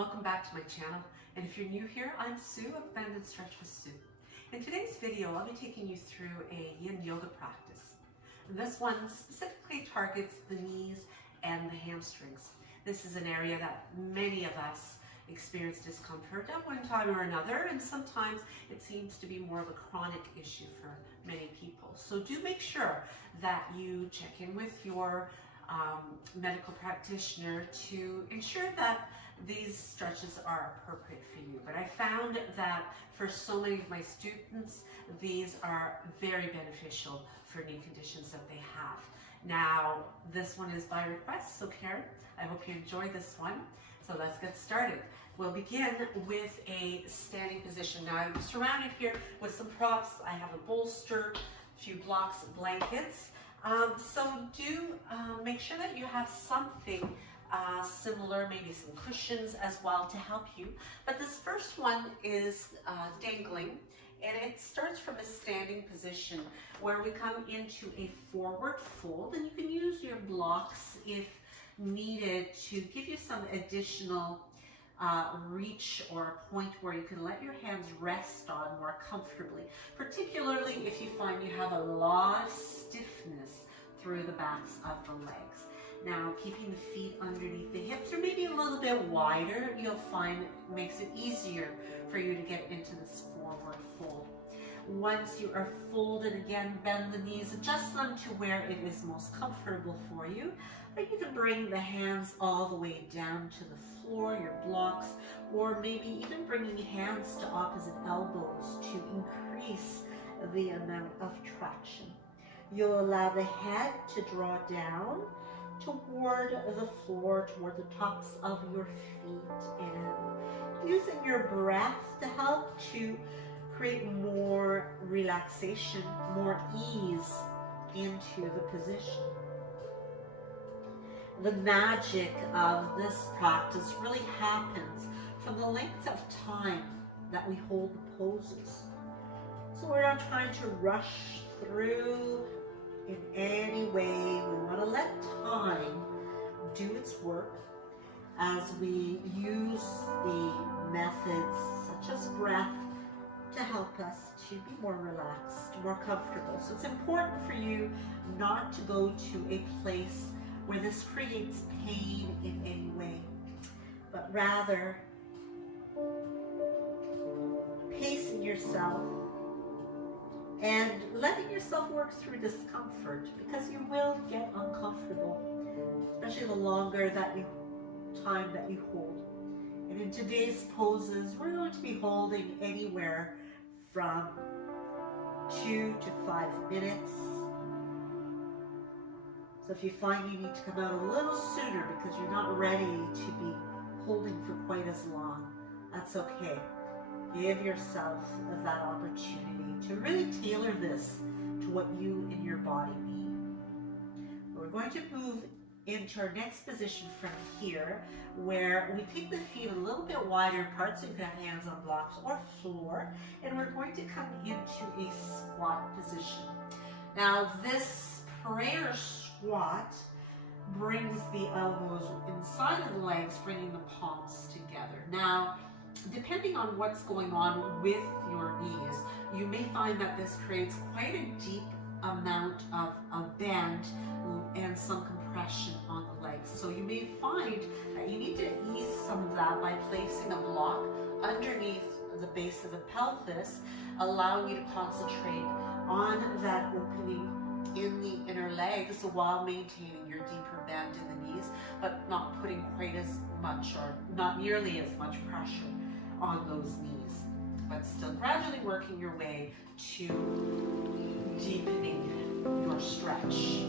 welcome back to my channel. And if you're new here, I'm Sue of Bendnstretch with Sue. In today's video, I'll be taking you through a yin yoga practice. And this one specifically targets the knees and the hamstrings. This is an area that many of us experience discomfort at one time or another, and sometimes it seems to be more of a chronic issue for many people. So do make sure that you check in with your medical practitioner to ensure that these stretches are appropriate for you. But I found that for so many of my students, these are very beneficial for knee conditions that they have. Now, this one is by request, so Karen, I hope you enjoy this one. So let's get started. We'll begin with a standing position. Now, I'm surrounded here with some props. I have a bolster, a few blocks of blankets. So do make sure that you have something similar, maybe some cushions as well to help you. But this first one is dangling, and it starts from a standing position where we come into a forward fold, and you can use your blocks if needed to give you some additional reach or a point where you can let your hands rest on more comfortably, particularly if you find you have a lot of stiffness through the backs of the legs. Now, keeping the feet underneath the hips or maybe a little bit wider, you'll find makes it easier for you to get into this forward fold. Once you are folded, again, bend the knees, adjust them to where it is most comfortable for you. Or you can bring the hands all the way down to the floor, your blocks, or maybe even bringing hands to opposite elbows to increase the amount of traction. You'll allow the head to draw down toward the floor, toward the tops of your feet, and using your breath to help to create more relaxation, more ease into the position. The magic of this practice really happens from the length of time that we hold the poses. So we're not trying to rush through in any way. We want to let time do its work as we use the methods such as breath to help us to be more relaxed, more comfortable. So it's important for you not to go to a place where this creates pain in any way, but rather pacing yourself and letting yourself work through discomfort, because you will get uncomfortable, especially the longer time that you hold. And in today's poses, we're going to be holding anywhere from 2 to 5 minutes. So if you find you need to come out a little sooner because you're not ready to be holding for quite as long, that's okay. Give yourself that opportunity to really tailor this to what you and your body need. We're going to move into our next position from here, where we take the feet a little bit wider apart, so you can have hands on blocks or floor, and we're going to come into a squat position. Now, this prayer squat brings the elbows inside of the legs, bringing the palms together. Now, depending on what's going on with your knees, you may find that this creates quite a deep amount of bend and some compression on the legs. So you may find that you need to ease some of that by placing a block underneath the base of the pelvis, allowing you to concentrate on that opening in the inner legs while maintaining your deeper bend in the knees, but not putting quite as much or not nearly as much pressure on those knees, but still gradually working your way to deepening your stretch.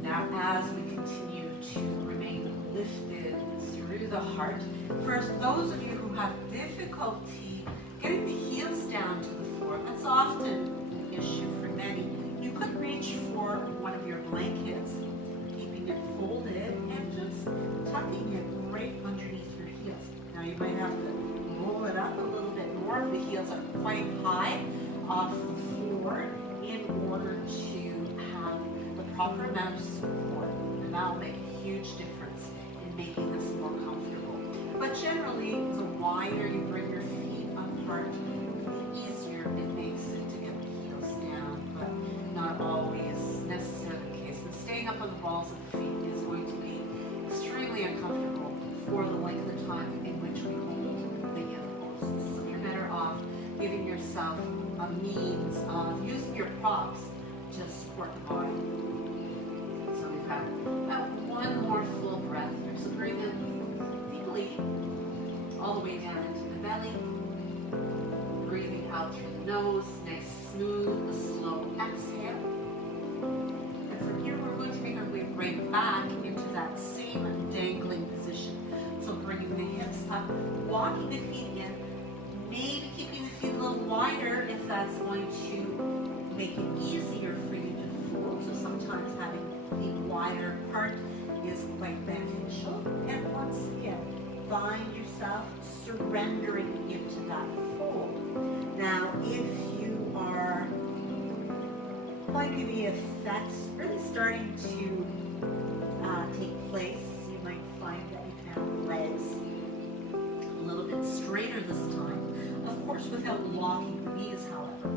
Now, as we continue to remain lifted through the heart, for those of you who have difficulty getting the heels down to the floor, that's often an issue for many. You could reach for one of your blankets, keeping it folded and just tucking it right underneath your heels. Now you might have to roll it up a little bit more if the heels are quite high off the floor in order to have the proper amount of support, and that will make a huge difference in making this more comfortable. But generally, the wider you bring your feet apart, the easier it makes it to get the heels down, but not always necessarily the case. And staying up on the balls of the feet is going to be extremely uncomfortable for the length of time in which we hold the yin poses. So you're better off giving yourself a means of using your props to support the body. So we've got about one more full breath here. So bring in deeply all the way down into the belly. Breathing out through the nose. Nice, smooth, slow exhale. And from here, we're going to make our way right back into that same dangling position. So bringing the hips up, walking the feet in, maybe keeping the feet a little wider if that's going to make it easier for you to fold. So sometimes having feet wider apart is quite beneficial. And once again, find yourself surrendering into that fold. Now, if you are finding the effects really starting to take place, you might find that you can have the legs a little bit straighter this time. Of course, without locking the knees, however.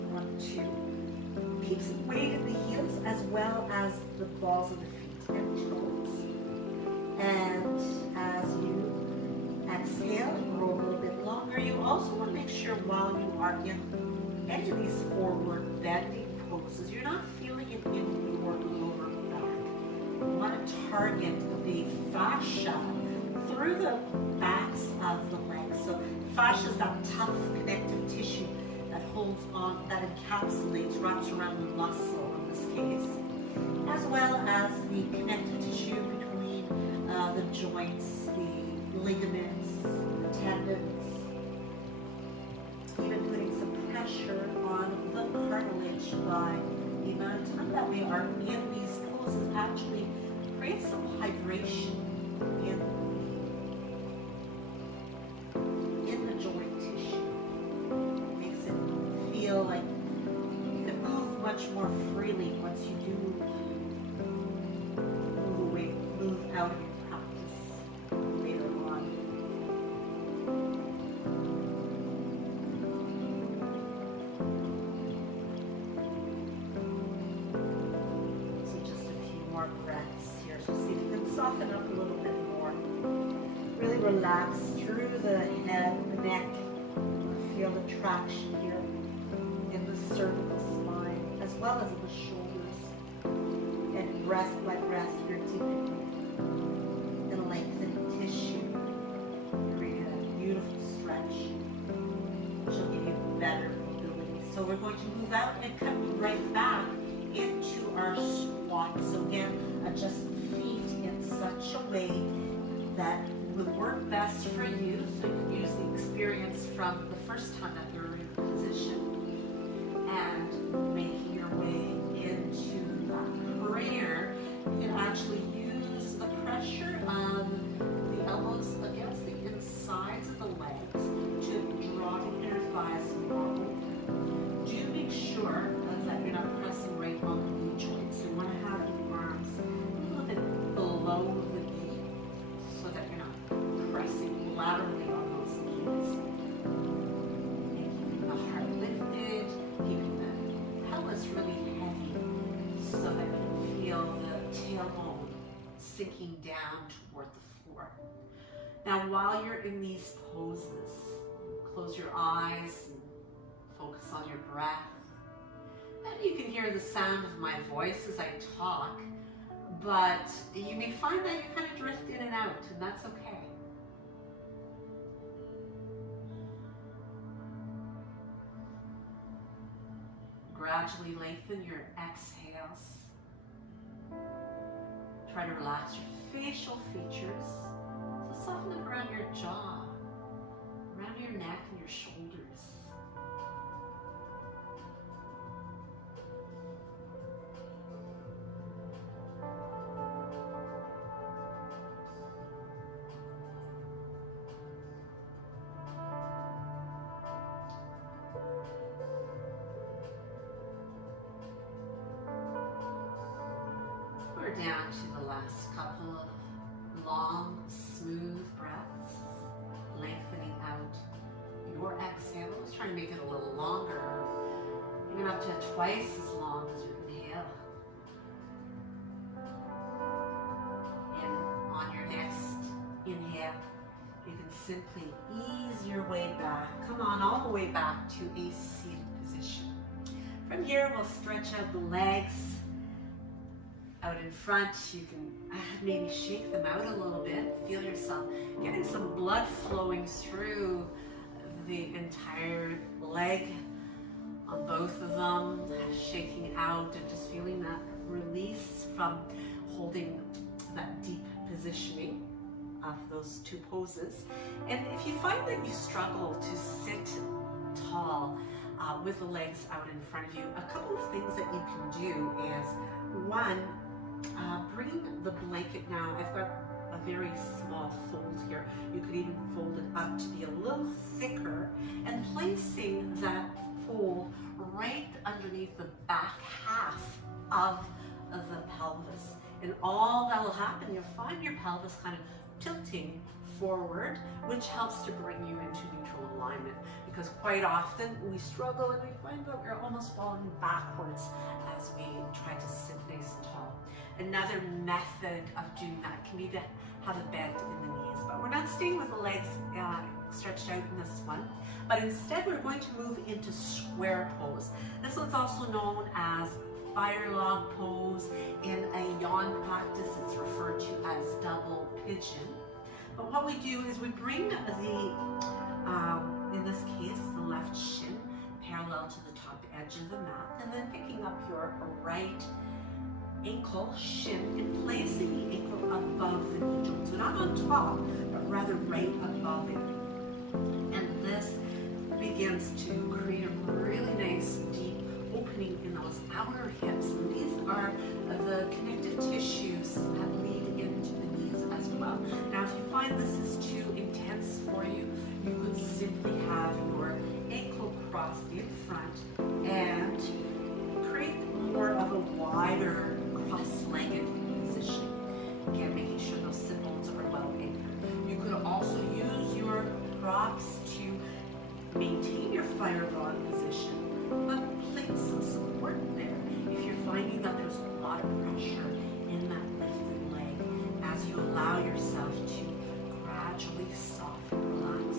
You want to keep some weight in the heels as well as the balls of the feet and toes. And as you exhale and grow a little bit longer, you also want to make sure while you are in any of these forward bending poses, you're not feeling it in your lower back. You want to target the fascia through the backs of the legs. So fascia is that tough connective tissue that holds on, that encapsulates, wraps around the muscle in this case, as well as the connective tissue between the joints, the ligaments, the tendons, even putting some pressure on the cartilage by the amount of time that we are in these poses actually creates some hydration in the joint tissue. Makes it feel like you can move much more freely once you do move out of your practice later on. So just a few more breaths here. So see if you can soften up a little bit more. Really relax through the head, the neck. Feel the traction here in the cervical spine as well as in the shoulders. And breath by breath, you're deepening and lengthening tissue, creating a beautiful stretch, which will give you better mobility. So we're going to move out and come right back into our squat. So again, adjust the feet in such a way that would work best for you. So you can use the experience from the first time that you're in position and making your way into that prayer. You can actually use the pressure of the elbows against the insides of the legs to draw the inner thighs more open. Do make sure that you're not pressing right on the knee joints. You want to have the arms a little bit below the knee so that you're not pressing laterally on those knees. And keeping the heart lifted, keeping the pelvis really heavy so that you can feel the tailbone sinking down toward the floor. Now, while you're in these poses, close your eyes and focus on your breath. And you can hear the sound of my voice as I talk, but you may find that you kind of drift in and out, and that's okay. Gradually lengthen your exhales. Try to relax your facial features. So soften them around your jaw, around your neck and your shoulders. We're down to the last couple of long, smooth breaths, lengthening out your exhale. Let's try to make it a little longer, even up to twice as long as your inhale. And on your next inhale, you can simply ease your way back. Come on, all the way back to a seated position. From here, we'll stretch out the legs out in front. You can maybe shake them out a little bit. Feel yourself getting some blood flowing through the entire leg on both of them, shaking out and just feeling that release from holding that deep positioning of those two poses. And if you find that you struggle to sit tall with the legs out in front of you, a couple of things that you can do is, one, bring the blanket now. I've got a very small fold here. You could even fold it up to be a little thicker, and placing that fold right underneath the back half of the pelvis. And all that will happen, you'll find your pelvis kind of tilting forward, which helps to bring you into neutral alignment, because quite often we struggle and we find that we're almost falling backwards as we try to sit nice and tall. Another method of doing that can be to have a bend in the knees, but we're not staying with the legs stretched out in this one, but instead we're going to move into square pose. This one's also known as fire log pose. In a yawn practice, it's referred to as double pigeon. But what we do is we bring the, in this case, the left shin parallel to the top edge of the mat, and then picking up your right ankle shin and placing the ankle above the knee joint. So not on top, but rather right above it. And this begins to create a really nice deep opening in those outer hips. And these are the connective tissues that lead into the knees as well. Now, if you find this is too intense for you, you could simply have your ankle crossed in front and create more of a wider cross-legged position. Again, making sure those sit bones are well anchored. You could also use your props to maintain your fire log position, but place some support there if you're finding that there's a lot of pressure in that lifted leg. As you allow yourself to gradually soften, relax,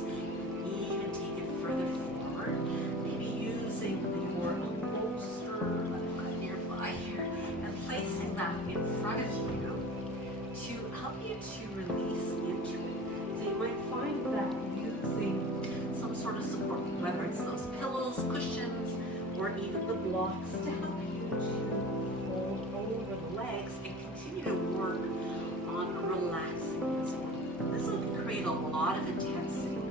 even take it further forward, maybe using your bolster that I've got nearby here and placing that in front of you to help you to release into it. So you might find that using some sort of support, whether it's those pillows, cushions, or even the blocks, to help you to hold over the legs and continue to work on relaxing as well. This will create a lot of intensity.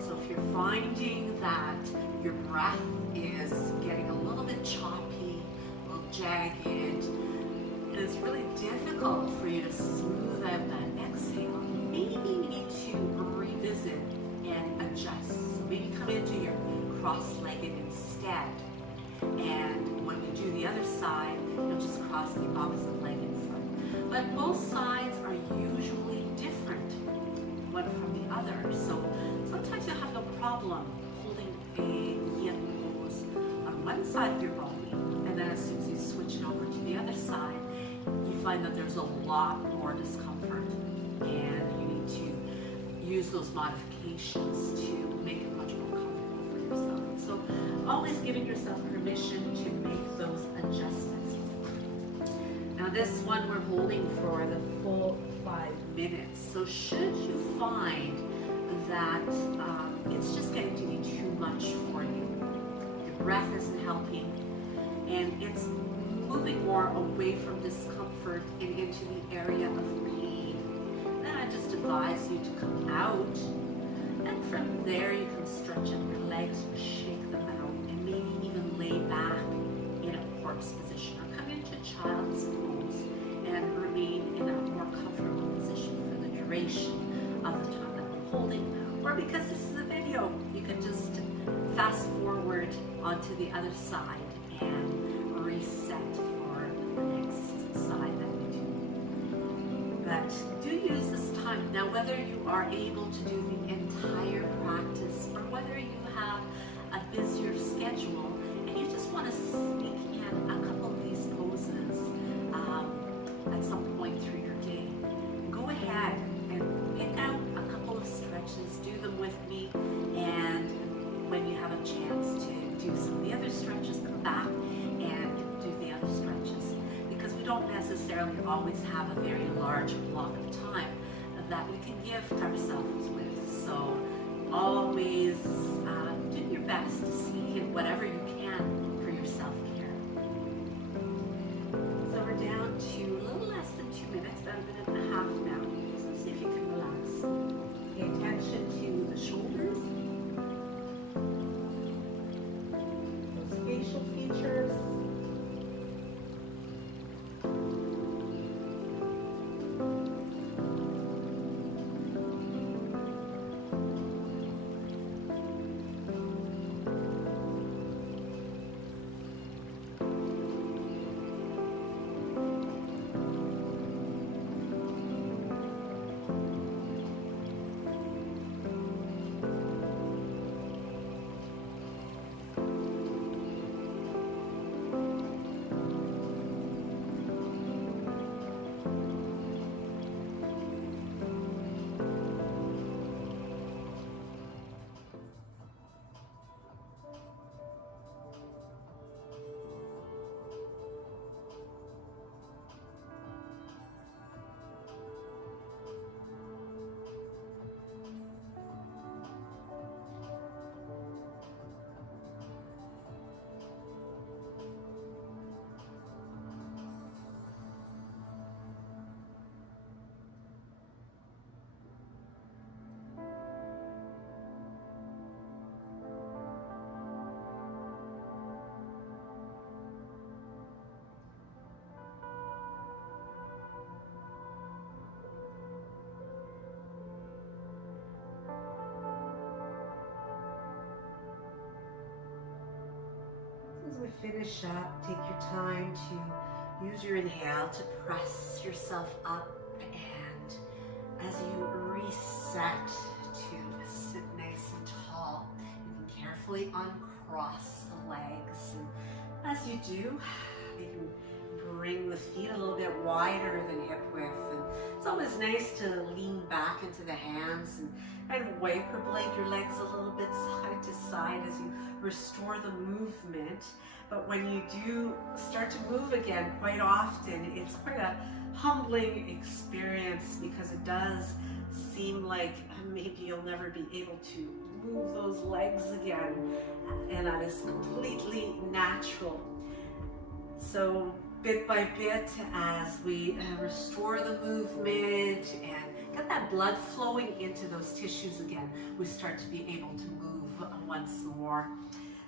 So if you're finding that your breath is getting a little bit choppy, a little jagged, and it's really difficult for you to smooth out that exhale, maybe you need to revisit and adjust. So maybe come into your cross-legged instead. And when we do the other side, you'll just cross the opposite leg in front. But both sides are usually different one from the other. So sometimes you'll have no problem holding a yin pose on one side of your body, and then as soon as you switch it over to the other side, you find that there's a lot more discomfort, and you need to use those modifications to make it much more comfortable for yourself. So always giving yourself permission to make those adjustments. Now this one we're holding for the full 5 minutes. So should you find that it's just getting to be too much for you, your breath isn't helping, and it's moving more away from discomfort and into the area of pain, then I just advise you to come out, and from there you can stretch out your legs, shake them out, and maybe even lay back in a corpse position, or come into child's pose and remain in a more comfortable position for the duration of the time that we're holding. Or because this is a video, you can just fast forward onto the other side and reset for the next side that we do. But do use this time time. Now, whether you are able to do the entire practice or whether you have a busier schedule and you just want to sneak in a couple of these poses at some point through your day, go ahead and pick out a couple of stretches, do them with me, and when you have a chance to do some of the other stretches, come back and do the other stretches, because we don't necessarily always have a very large block of time that we can gift ourselves with. So always do your best to sneak in whatever you can for your self-care. So we're down to a little less than 2 minutes, about a minute and a half now. So see if you can relax. Pay attention to the shoulders, those facial features. As we finish up, take your time to use your inhale to press yourself up, and as you reset to sit nice and tall, you can carefully uncross the legs, and as you do, you can bring the feet a little bit wider than hip width, and it's always nice to lean back into the hands and kind of wiper blade your legs a little bit side to side as you restore the movement. But when you do start to move again, quite often it's quite a humbling experience, because it does seem like maybe you'll never be able to move those legs again, and that is completely natural. So bit by bit, as we restore the movement and get that blood flowing into those tissues again, we start to be able to move once more.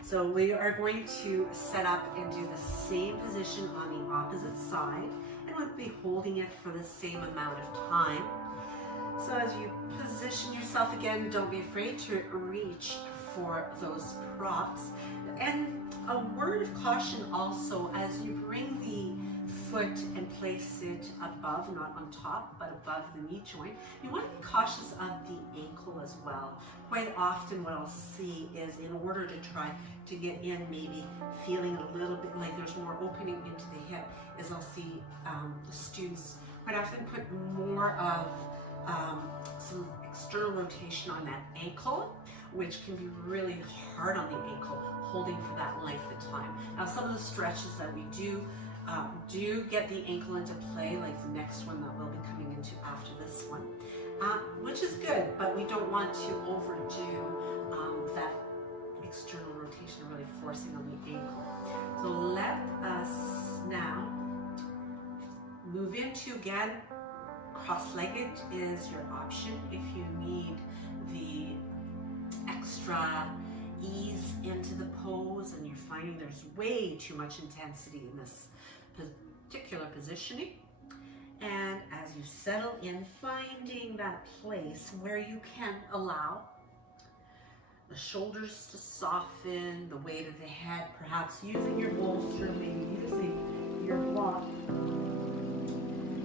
So we are going to set up and do the same position on the opposite side, and we'll be holding it for the same amount of time. So as you position yourself again, don't be afraid to reach for those props. And a word of caution also, as you bring the foot and place it above, not on top, but above the knee joint, you want to be cautious of the ankle as well. Quite often what I'll see is, in order to try to get in, maybe feeling a little bit like there's more opening into the hip, is I'll see the students quite often put more of some external rotation on that ankle, which can be really hard on the ankle, holding for that length of time. Now, some of the stretches that we do get the ankle into play, like the next one that we'll be coming into after this one, which is good, but we don't want to overdo that external rotation, really forcing on the ankle. So let us now move into, again, cross-legged is your option if you need the extra ease into the pose and you're finding there's way too much intensity in this particular positioning. And as you settle in, finding that place where you can allow the shoulders to soften, the weight of the head, perhaps using your bolster, maybe using your block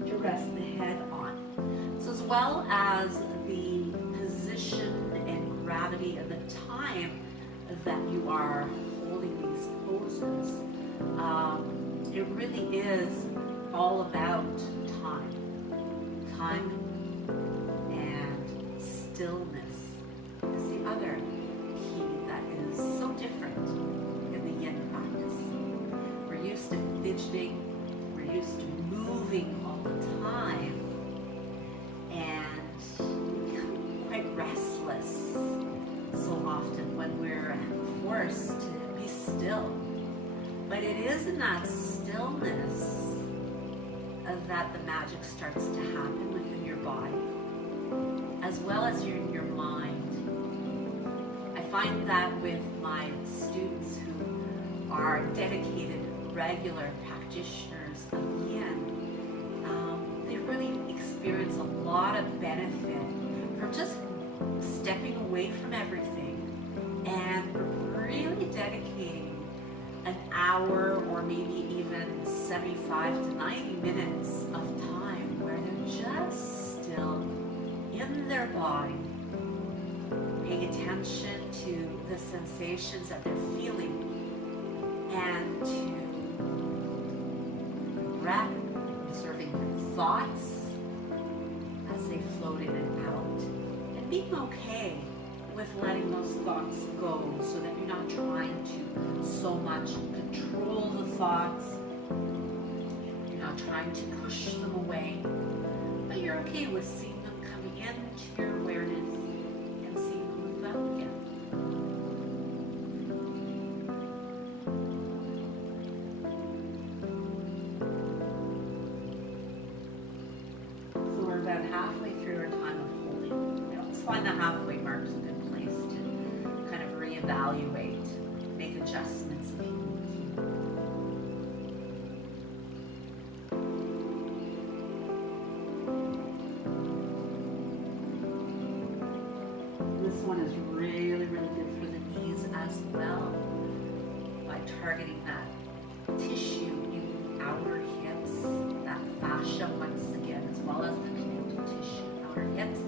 to rest the head on. So as well as the position and gravity of the time that you are holding these poses. It really is all about time and stillness is the other key that is so different in the yin practice. We're used to fidgeting, we're used to moving all the time, and we become quite restless so often when we're forced to be still. But it is in that stillness that the magic starts to happen within your body, as well as in your mind. I find that with my students who are dedicated, regular practitioners of yin, they really experience a lot of benefit from just stepping away from everything and really dedicating an hour or maybe even 75 to 90 minutes of time where they're just still in their body, paying attention to the sensations that they're feeling and to breath, observing their thoughts as they float in and out, and being okay with letting those thoughts go so that you're not trying to so much control the thoughts. You're not trying to push them away, but you're okay with seeing them coming into your awareness and seeing them move out again. So we're about halfway through our time of holding. I always find the halfway mark is a good place to kind of reevaluate, make adjustments if you need to. This one is really, really good for the knees as well, by targeting that tissue in the outer hips, that fascia once again, as well as the connective tissue, outer hips.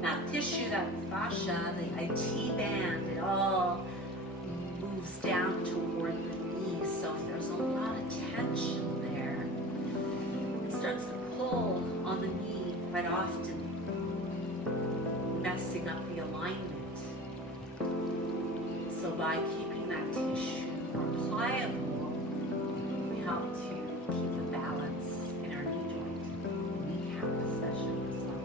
That tissue, that fascia, the IT band, it all moves down toward the knee. So if there's a lot of tension there, it starts to pull on the knee quite often, messing up the alignment. So by keeping that tissue more pliable, we help to keep the balance in our knee joint, kneecap especially as well.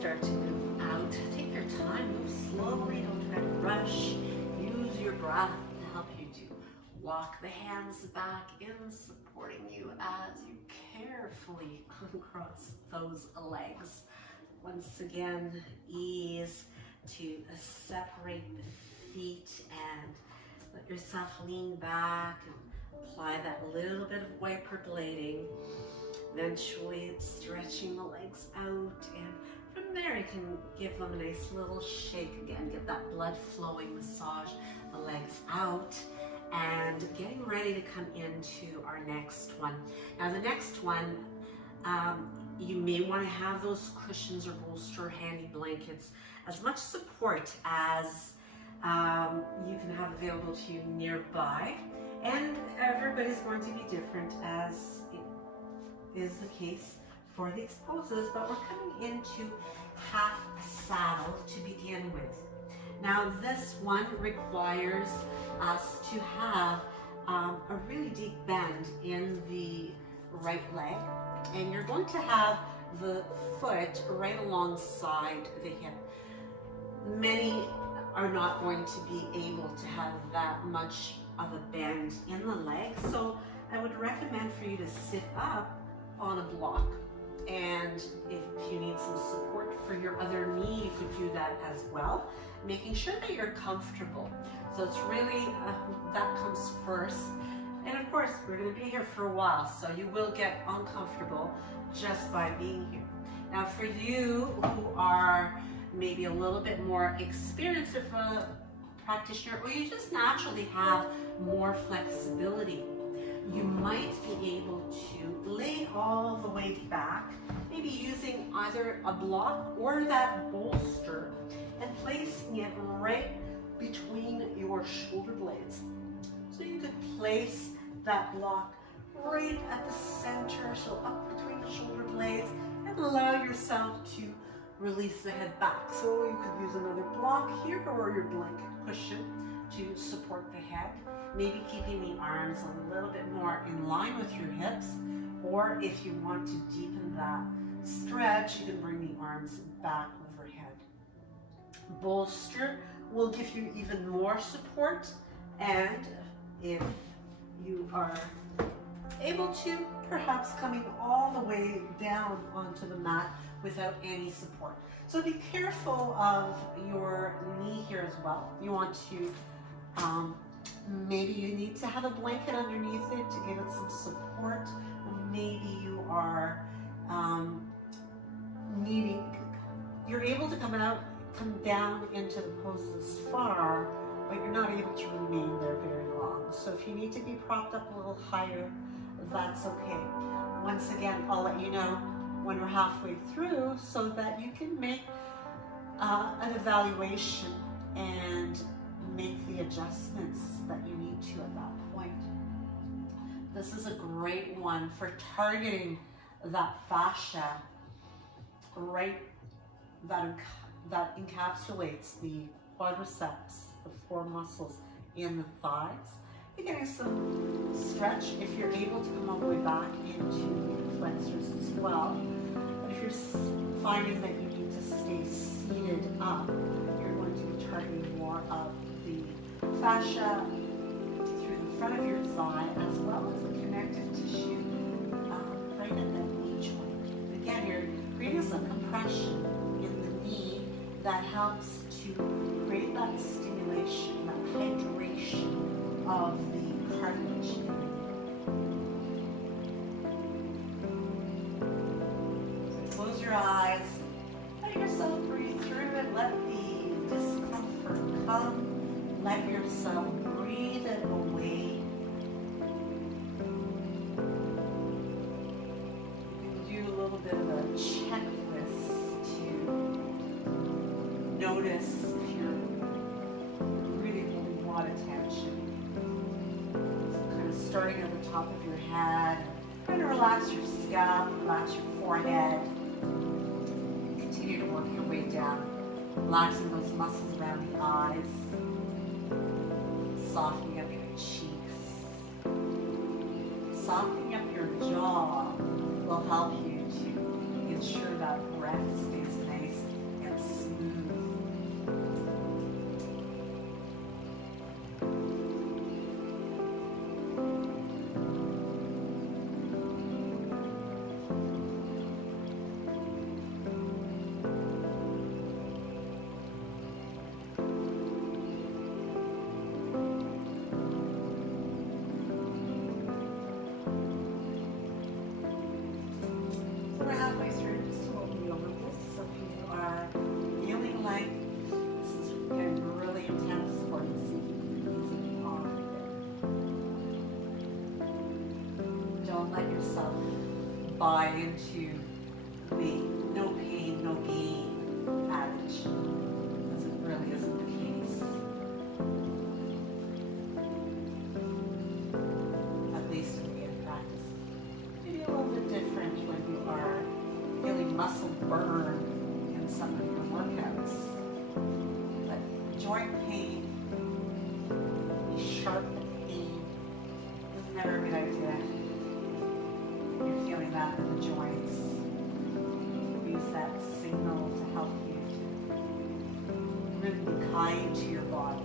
Start to move out. Take your time, move slowly, don't try to rush. Use your breath to help you to walk the hands back in, supporting you as you carefully uncross those legs. Once again, ease to separate the feet and let yourself lean back and apply that little bit of wiper blading. Eventually it's stretching the legs out, and from from there, you can give them a nice little shake again, get that blood flowing, massage the legs out, and getting ready to come into our next one. Now the next one, you may want to have those cushions or bolster handy blankets, as much support as you can have available to you nearby. And everybody's going to be different, as is the case for these poses, but we're coming into half saddle to begin with. Now this one requires us to have a really deep bend in the right leg, and you're going to have the foot right alongside the hip. Many are not going to be able to have that much of a bend in the leg, so I would recommend for you to sit up on a block, and if you need some support for your other knee, you could do that as well, making sure that you're comfortable. So it's really that comes first, and of course we're going to be here for a while, so you will get uncomfortable just by being here. Now for you who are maybe a little bit more experienced of a practitioner, or you just naturally have more flexibility, you might be able to lay all the way back, maybe using either a block or that bolster, and placing it right between your shoulder blades. So you could place that block right at the center, so up between the shoulder blades, and allow yourself to release the head back. So you could use another block here or your blanket cushion to support the head, maybe keeping the arms a little bit more in line with your hips, or if you want to deepen that stretch, you can bring the arms back overhead. Bolster will give you even more support, and if you are able to, perhaps coming all the way down onto the mat without any support. So be careful of your knee here as well. You want to, maybe you need to have a blanket underneath it to give it some support. Maybe you are you're able to come down into the pose this far, but you're not able to remain there very long. So if you need to be propped up a little higher, that's okay. Once again, I'll let you know when we're halfway through so that you can make an evaluation and make the adjustments that you need to at that point. This is a great one for targeting that fascia right that encapsulates the quadriceps, the four muscles in the thighs. You're getting some stretch if you're able to come all the way back into your flexors as well. But if you're finding that you need to stay seated up, you're going to be targeting more of the fascia through the front of your thigh, as well as the connective tissue right at that knee joint. Again, you're creating some compression in the knee that helps to create that stimulation, that hydration of the cartilage. So close your eyes, let yourself breathe through it, let the discomfort come, let yourself breathe it away. You can do a little bit of a checklist to notice if you're really holding a lot of tension. Starting at the top of your head, try to relax your scalp, relax your forehead. Continue to work your way down, relaxing those muscles around the eyes, softening up your cheeks, softening up your jaw will help you to ensure that breath stays nice and smooth. Halfway through, just hold the overheads. yourself buy into the no pain, no gain adage, because it really isn't the case. At least in the YIN practice. Maybe a little bit different when you are feeling muscle burn in some of your workouts. But joint pain, sharp pain, is never a good idea. You're feeling that in the joints. Use that signal to help you to really be kind to your body.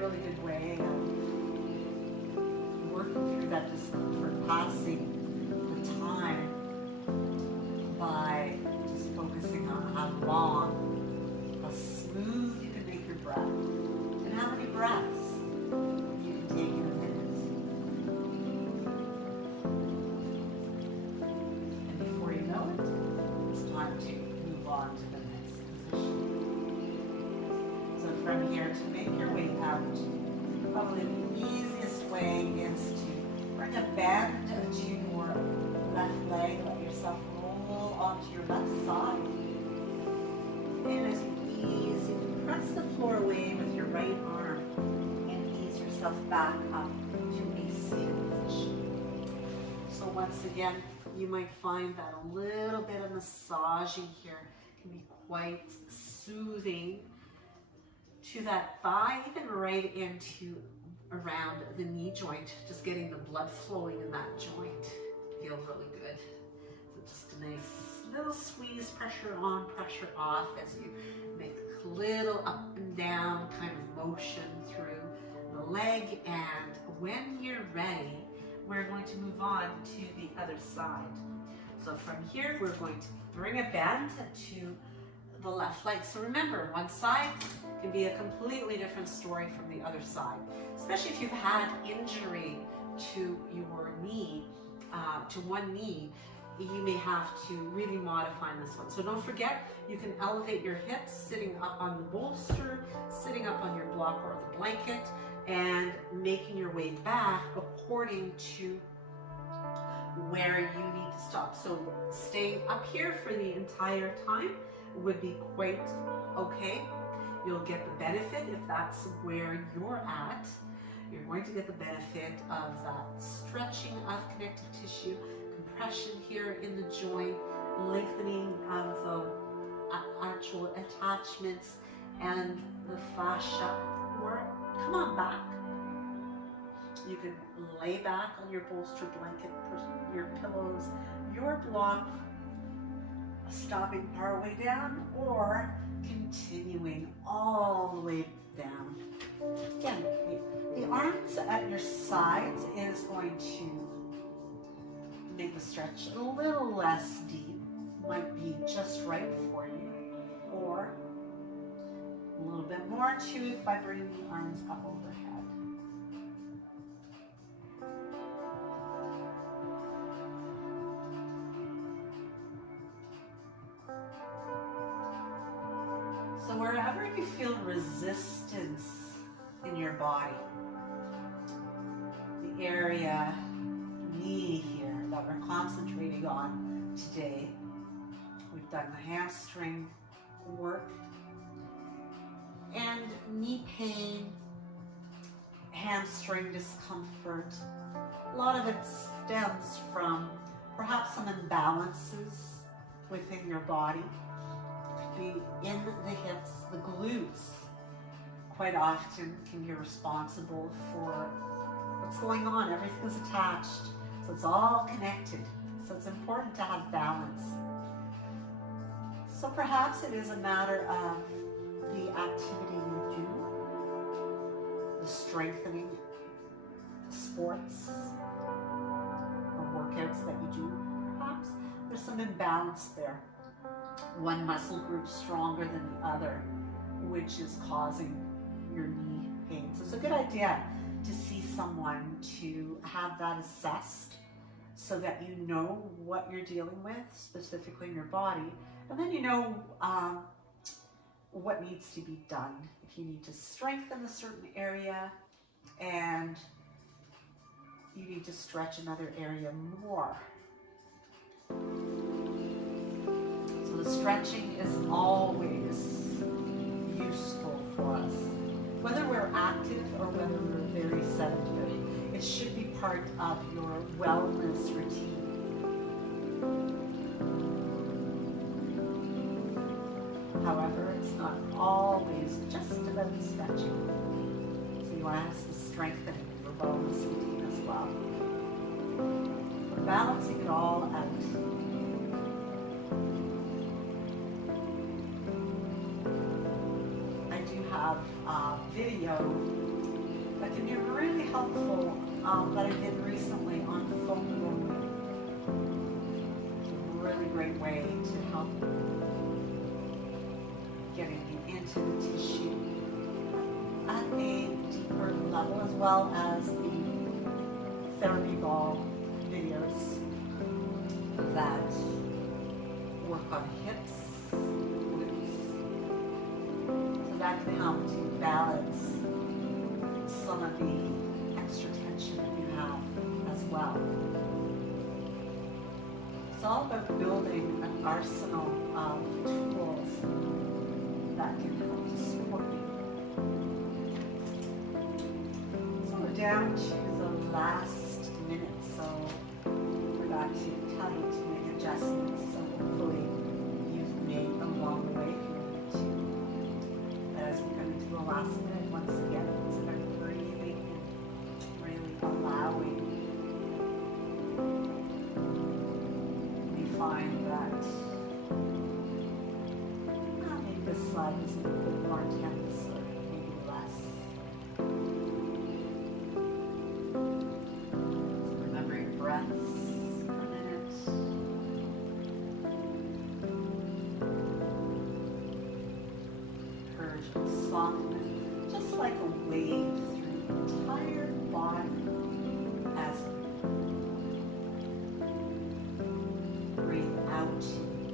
Really good way of working through that discomfort, passing the time by just focusing on how long, how smooth you can make your breath, and how many breaths you can take in a minute. And before you know it, it's time to move on to the next position. So from here, to make your way out, probably the easiest way is to bring a bend to your left leg, let yourself roll onto your left side. And as you ease, you can press the floor away with your right arm and ease yourself back up to a seated position. So once again, you might find that a little bit of massaging here can be quite soothing to that thigh, even right into around the knee joint, just getting the blood flowing in that joint feels really good. So just a nice little squeeze, pressure on, pressure off as you make a little up and down kind of motion through the leg. And when you're ready, we're going to move on to the other side. So from here, we're going to bring a bend to the left leg. So remember, one side can be a completely different story from the other side, especially if you've had injury to your knee, to one knee. You may have to really modify this one. So don't forget, you can elevate your hips sitting up on the bolster, sitting up on your block or the blanket, and making your way back according to where you need to stop. So staying up here for the entire time would be quite okay. You'll get the benefit if that's where you're at. You're going to get the benefit of that stretching of connective tissue, compression here in the joint, lengthening of the actual attachments and the fascia. Or come on back. You can lay back on your bolster blanket, your pillows, your block, stopping partway down or continuing all the way down. Again, the arms at your sides is going to make the stretch a little less deep. Might be just right for you. Or a little bit more to it by bringing the arms up overhead. So wherever you feel resistance in your body, the area, knee here that we're concentrating on today, we've done the hamstring work, and knee pain, hamstring discomfort. A lot of it stems from perhaps some imbalances within your body. Be in the hips, the glutes quite often can be responsible for what's going on. Everything's attached, so it's all connected. So it's important to have balance. So perhaps it is a matter of the activity you do, the strengthening sports or workouts that you do. Perhaps there's some imbalance there. One muscle group stronger than the other, which is causing your knee pain. So it's a good idea to see someone to have that assessed so that you know what you're dealing with specifically in your body, and then you know what needs to be done. If you need to strengthen a certain area and you need to stretch another area more. So the stretching is always useful for us. Whether we're active or whether we're very sedentary, it should be part of your wellness routine. However, it's not always just about the stretching. So you want to have some strengthening in your wellness routine as well. We're balancing it all out. Have a video that can be really helpful that I did recently on foam rolling. It's a really great way to help getting into the tissue at a deeper level, as well as the therapy ball videos that work on hips. That can help to balance some of the extra tension that you have as well. It's all about building an arsenal of tools that can help to support you. So we're down to the last minute, so we're not too tight to make adjustments, so hopefully you've made along the way. As we come into the last minute, once again, it's about breathing and really allowing. We find that maybe this side is a little bit more intense or maybe less. So remembering breaths for a minute. Softness, just like a wave through the entire body as we breathe out,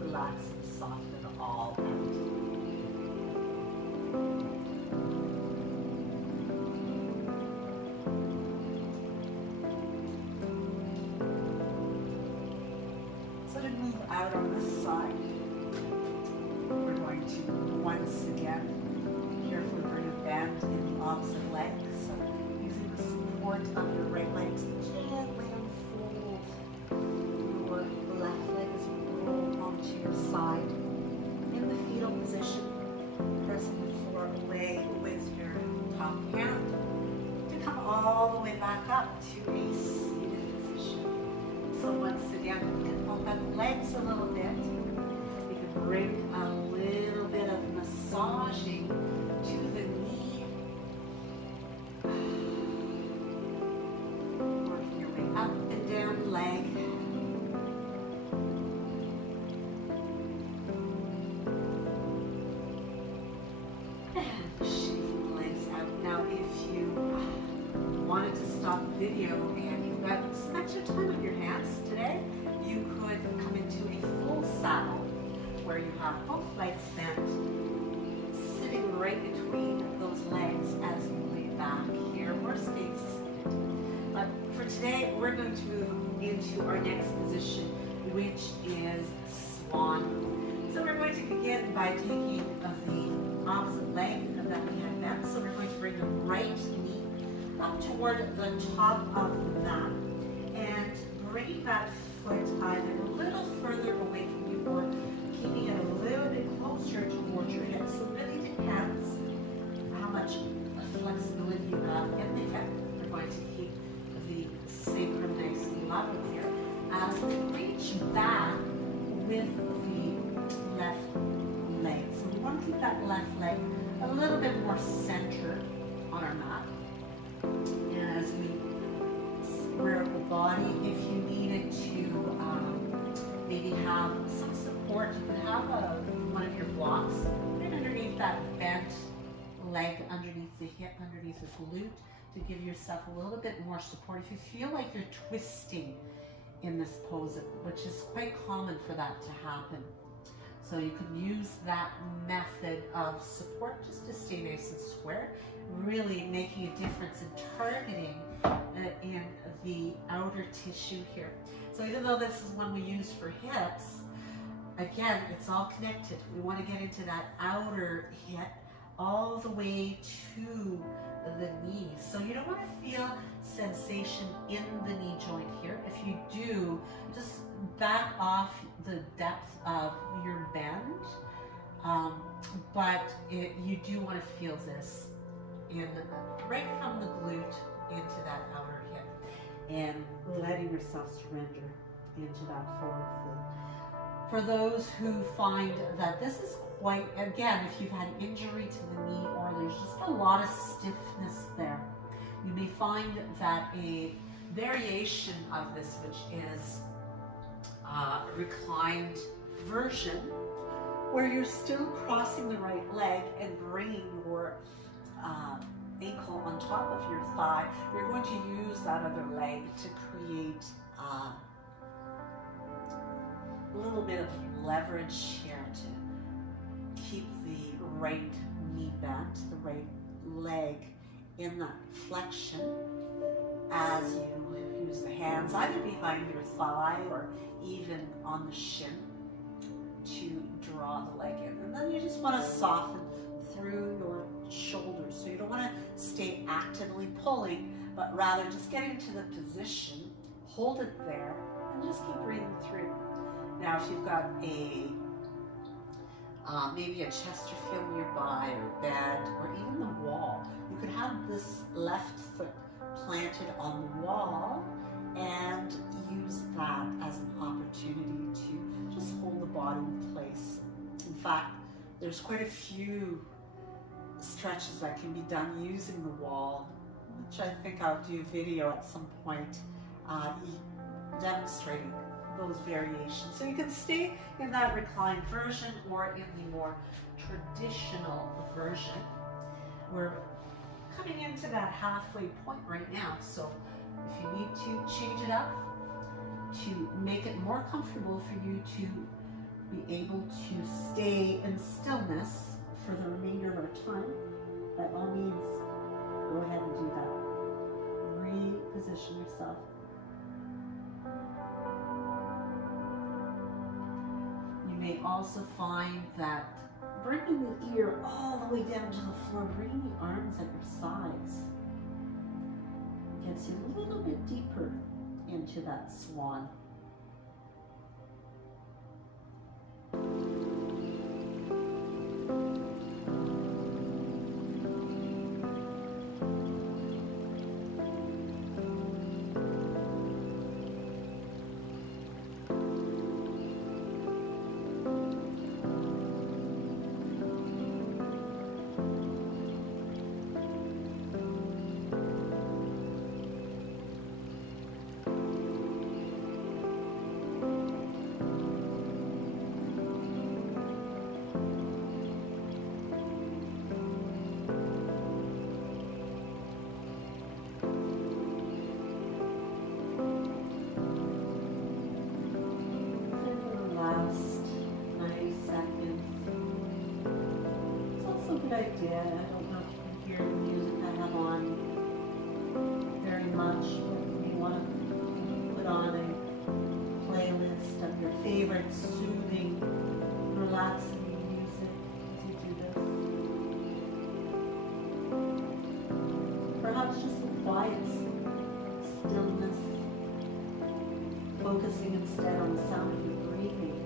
relax and soften all out. So to move out on this side, we're going to once again carefully bring a bend in the opposite leg. So using the support of your right leg to gently unfold your left leg as you roll onto your side. In the fetal position, pressing the floor away with your top hand to come all the way back up to a seated position. So once again, we can open legs a little bit. We can bring a little bit of massaging to the knee. Working your way up and down the leg. And shaking the legs out. Now if you wanted to stop the video and you've got some extra time on your hands today, you could come into a full saddle where you have both legs bent, sitting right between those legs as you lay back here, or stay seated. But for today, we're going to move into our next position, which is Swan. So we're going to begin by taking the opposite leg that we had bent. So we're going to bring the right knee a up toward the top of the mat and bringing that foot either a little further away from you or keeping it a little bit closer towards your hips. So it really depends how much flexibility you have in the hip. We're going to keep the sacrum nice and level here as we reach back with the left leg. So we want to keep that left leg a little bit more centered on our mat. And as we square the body, if you needed to maybe have some support, you could have one of your blocks right underneath that bent leg, underneath the hip, underneath the glute, to give yourself a little bit more support. If you feel like you're twisting in this pose, which is quite common for that to happen. So you could use that method of support just to stay nice and square, really making a difference in targeting in the outer tissue here. So even though this is one we use for hips, again, it's all connected. We want to get into that outer hip all the way to the knees. So you don't want to feel sensation in the knee joint here. If you do, just back off the depth of your bend, but you do want to feel this in right from the glute into that outer hip and letting yourself surrender into that forward fold. For those who find that this is quite, again, if you've had injury to the knee or there's just a lot of stiffness there, you may find that a variation of this, which is a reclined version, where you're still crossing the right leg and bringing your ankle on top of your thigh, you're going to use that other leg to create a little bit of leverage here to keep the right knee bent, the right leg in that flexion as you use the hands either behind your thigh or even on the shin to draw the leg in. And then you just want to soften through your shoulders. So you don't want to stay actively pulling, but rather just get into the position, hold it there, and just keep breathing through. Now, if you've got a maybe a Chesterfield nearby or bed or even the wall, you could have this left foot planted on the wall and use that as an opportunity to just hold the body in place. In fact, there's quite a few stretches that can be done using the wall, which I think I'll do a video at some point demonstrating those variations. So you can stay in that reclined version or in the more traditional version. We're coming into that halfway point right now, so if you need to change it up to make it more comfortable for you to be able to stay in stillness for the remainder of our time, by all means, go ahead and do that. Reposition yourself. You may also find that bringing the ear all the way down to the floor, bringing the arms at your sides, gets you a little bit deeper into that swan. Idea. I don't know if you can hear the music I have on very much, but you may want to put on a playlist of your favorite soothing, relaxing music as you do this. Perhaps just the quiet stillness, focusing instead on the sound of your breathing.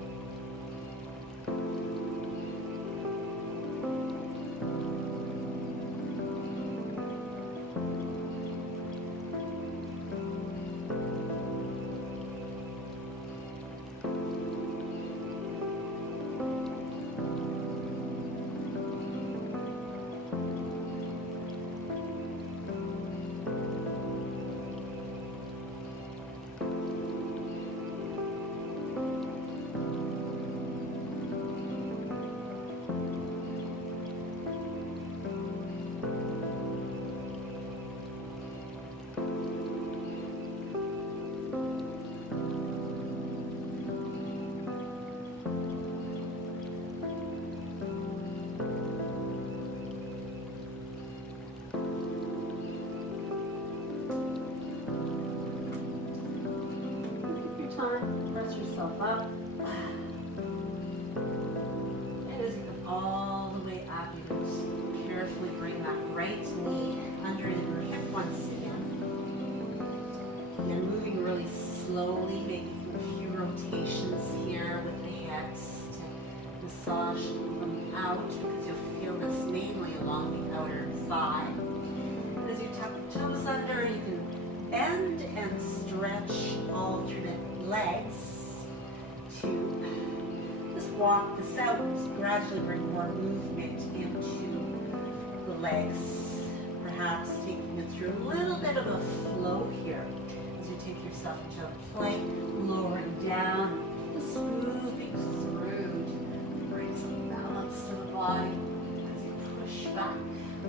Press yourself up. And as you come all the way up, you can just carefully bring that right knee under your hip once again. And moving really slowly, making a few rotations here with the hips to massage them out, because you'll feel this mainly along the outer thigh. And as you tuck your toes under, you can bend and stretch alternate legs to just walk this out and just gradually bring more movement into the legs, perhaps taking it through a little bit of a flow here as you take yourself into a plank, lowering down, just moving through to bring some balance to the body as you push back.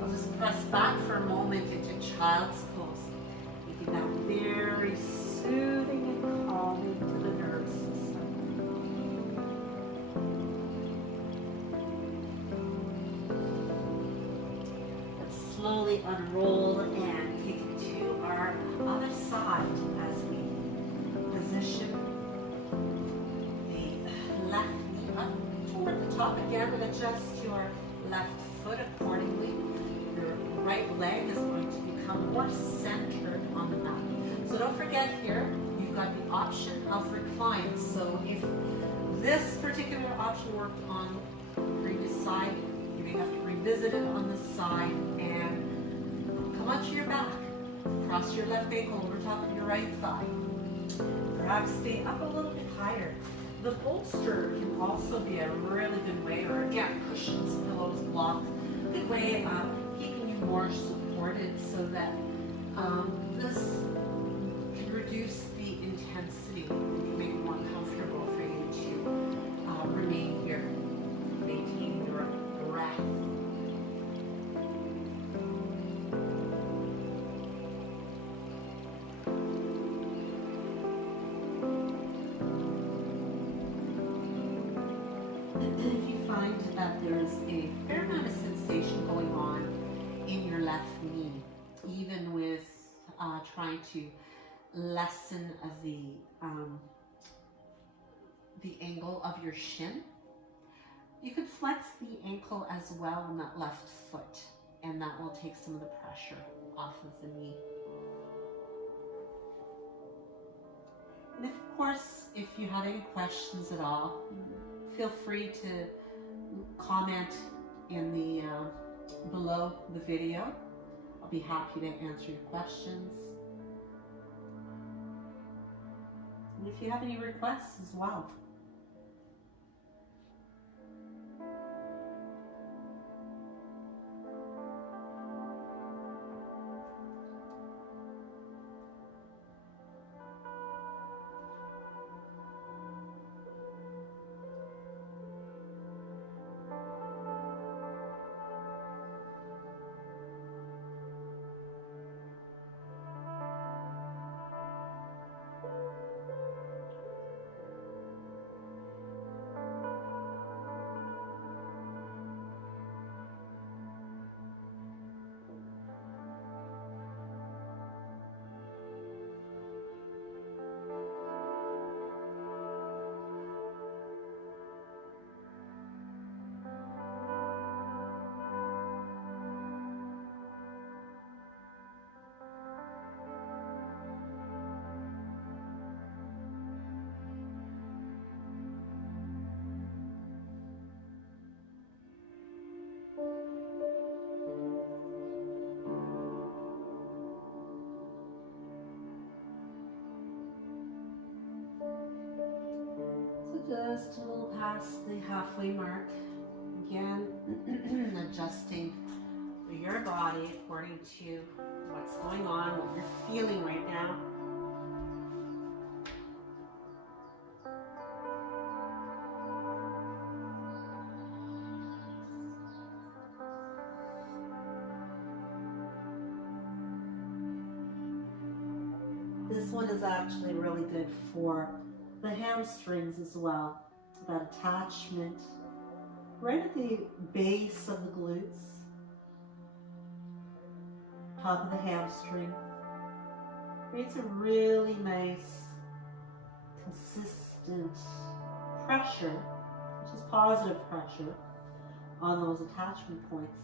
I'll just press back for a moment into child's pose, making that very soothing and calming to the nervous system. Let's slowly unroll and take it to our other side as we position the left knee up toward the top again, and adjust your left foot accordingly. Your right leg is going to become more centered on the mat. So don't forget here, you've got the option of reclined. So if this particular option worked on the previous side, you may have to revisit it on this side and come onto your back. Cross your left ankle over top of your right thigh. Perhaps stay up a little bit higher. The bolster can also be a really good way, or again, cushions, pillows, blocks, good way of keeping you more supported so that this can reduce the intensity and make it more comfortable for you to remain here, maintain your breath. If you find that there's a fair amount of sensation going on in your left knee, even with trying to lessen the angle of your shin, you could flex the ankle as well on that left foot, and that will take some of the pressure off of the knee. And of course, if you have any questions at all, feel free to comment in the below the video. I'll be happy to answer your questions. And if you have any requests as well. just a little past the halfway mark. Again, adjusting your body according to what's going on, what you're feeling right now. This one is actually really good for the hamstrings as well. That attachment right at the base of the glutes, top of the hamstring. Creates a really nice, consistent pressure, which is positive pressure, on those attachment points.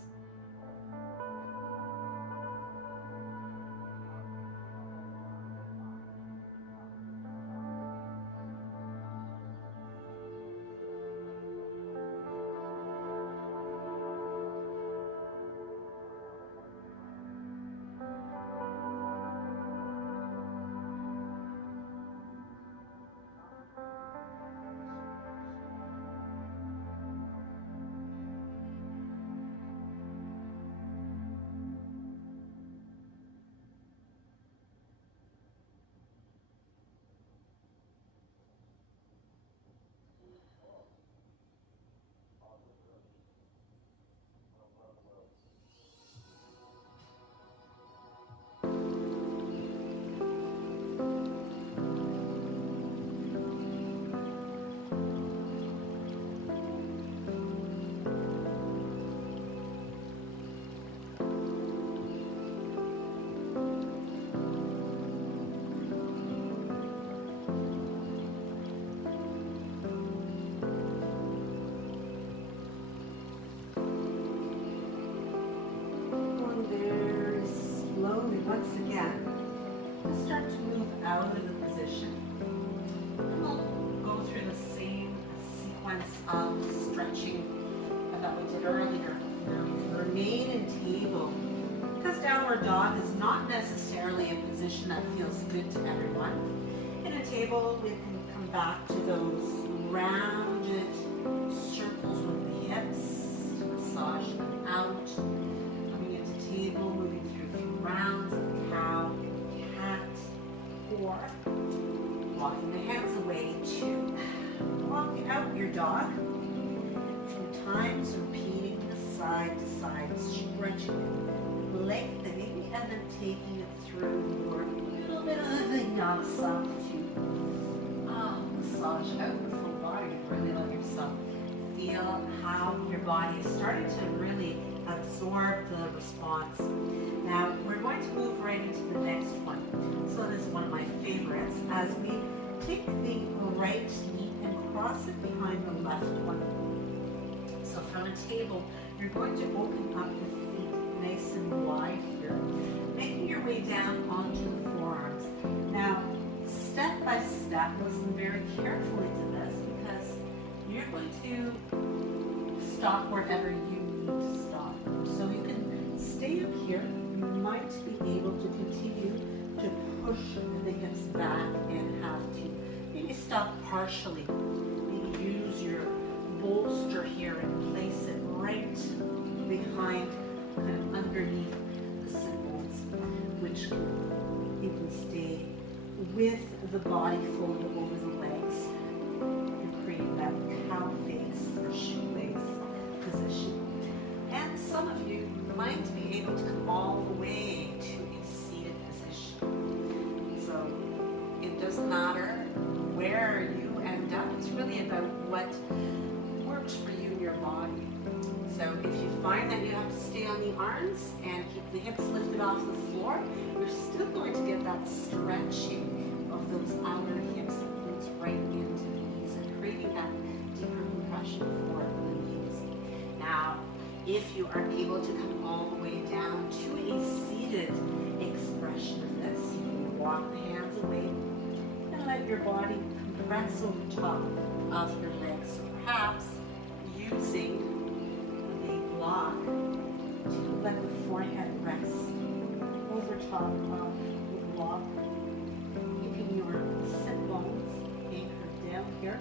Once again, we'll start to move out of the position. And we'll go through the same sequence of stretching that we did earlier. Now, remain in table, because downward dog is not necessarily a position that feels good to everyone. In a table, we can come back to those rounded circles with the hips, to massage them out, coming into table, moving through rounds of cow, cat, or walking the hands away to walk out your dog. 2 times, repeating the side to side, stretching, lengthening, and then taking it through your little bit of a vinyasa to massage out the full body. Really let yourself feel how your body is starting to really absorb the response. Now we're going to move right into the next one. So this is one of my favorites, as we take the right knee and cross it behind the left one. So from a table, you're going to open up the feet nice and wide here, making your way down onto the forearms. Now, step by step, listen very carefully to this, because you're going to stop wherever you need to stop. So you can stay up here. You might be able to continue to push the hips back and have to maybe stop partially. Maybe use your bolster here and place it right behind, kind of underneath the sit bones, which you can stay with the body folded over the legs and create that cow face or shoelace position. And some of you might be able to come all the way to a seated position. So it doesn't matter where you end up. It's really about what works for you and your body. So if you find that you have to stay on the arms and keep the hips lifted off the floor, you're still going to get that stretching of those outer hips that roots right into the knees and creating that deeper compression for the knees. Now, if you are able to come all the way down to a seated expression of this, you can walk the hands away and let your body compress over top of your legs. So perhaps using the block to let the forehead rest over top of the block, keeping your sit bones anchored down here.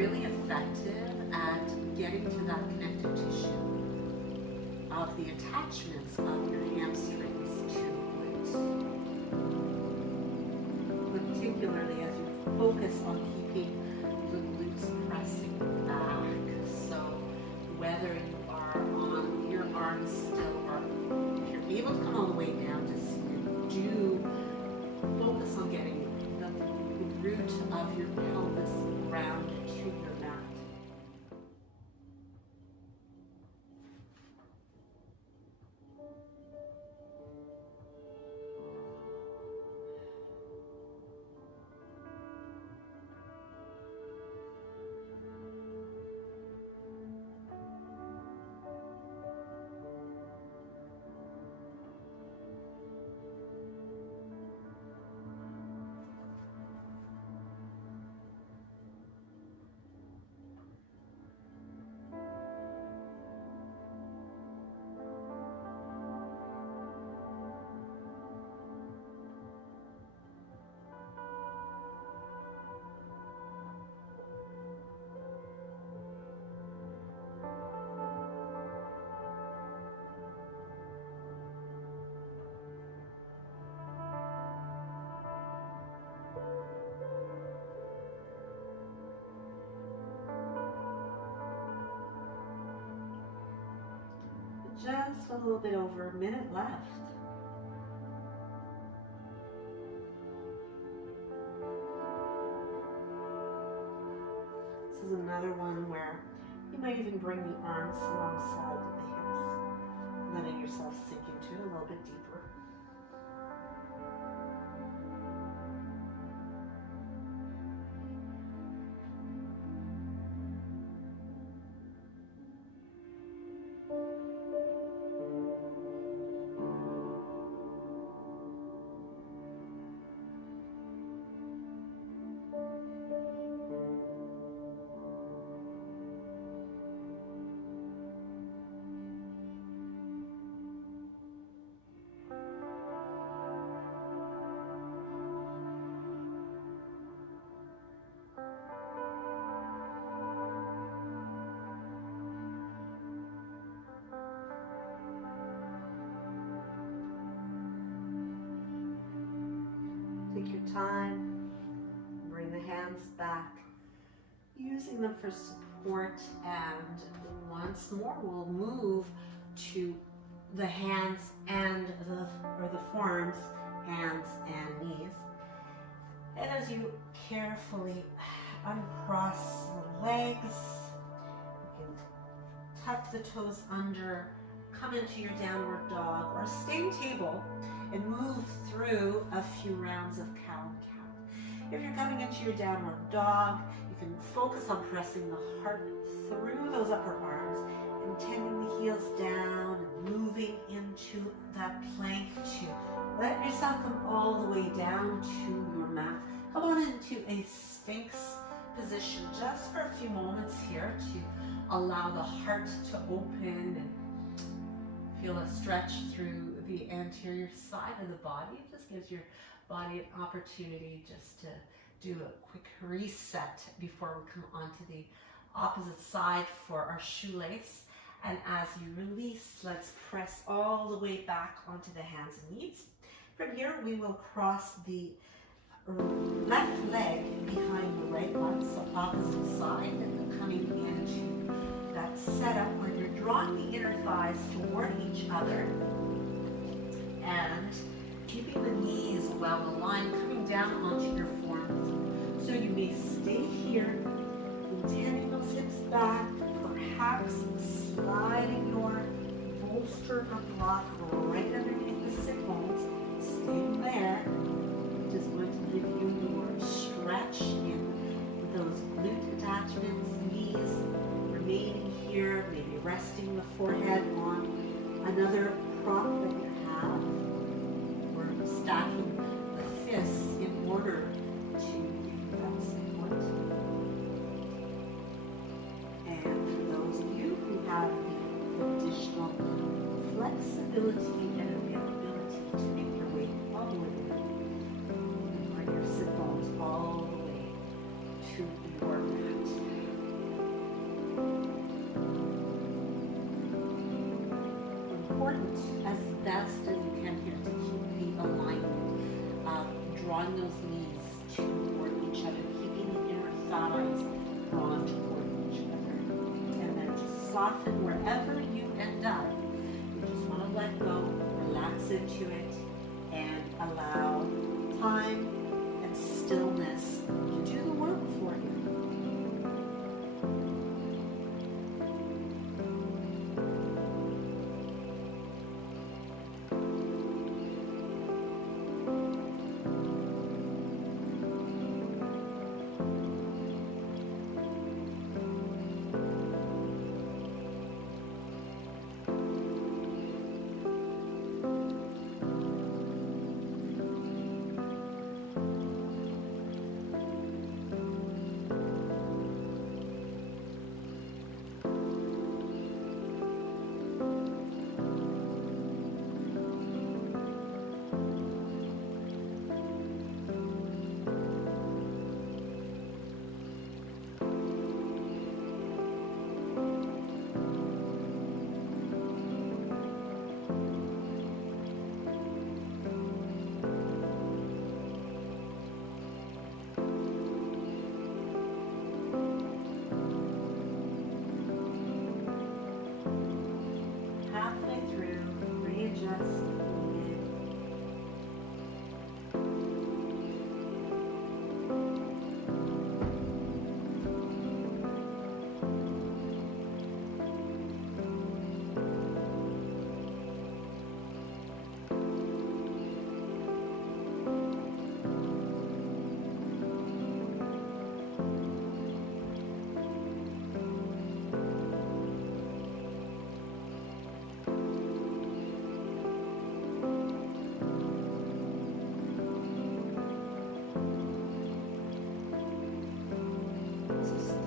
really effective at getting to that connective tissue of the attachments of your hamstrings to glutes. Particularly as you focus on keeping the glutes pressing back. So whether you are on your arms still, or if you're able to come all the way down to seated, do focus on getting the root of your pelvis round to your mat. Just a little bit over a minute left. This is another one where you might even bring the arms alongside the hips, letting yourself sink into it a little bit deeper. Take your time, bring the hands back, using them for support, and once more we'll move to the hands and the forearms, hands and knees. And as you carefully uncross the legs, you can tuck the toes under, come into your downward dog, or stay table and move through a few rounds of cow and cat. If you're coming into your downward dog, you can focus on pressing the heart through those upper arms and tending the heels down and moving into that plank to let yourself come all the way down to your mat. Come on into a Sphinx position just for a few moments here to allow the heart to open and feel a stretch through the anterior side of the body. It just gives your body an opportunity just to do a quick reset before we come onto the opposite side for our shoelace. And as you release, let's press all the way back onto the hands and knees. From here, we will cross the left leg behind the right one, so opposite side, and coming into that setup where you're drawing the inner thighs toward each other and keeping the knees well aligned, coming down onto your forearms. So you may stay here, intending those hips back, perhaps sliding your bolster or block right underneath the sit bones, staying there. Just going to give you more stretch in those glute attachments, knees remaining here, maybe resting the forehead on another prop that you have. We're stacking the fists in order to give you that support. And for those of you who have the additional flexibility and soften wherever you end up. You just want to let go, relax into it, and allow time and stillness to do the work for you.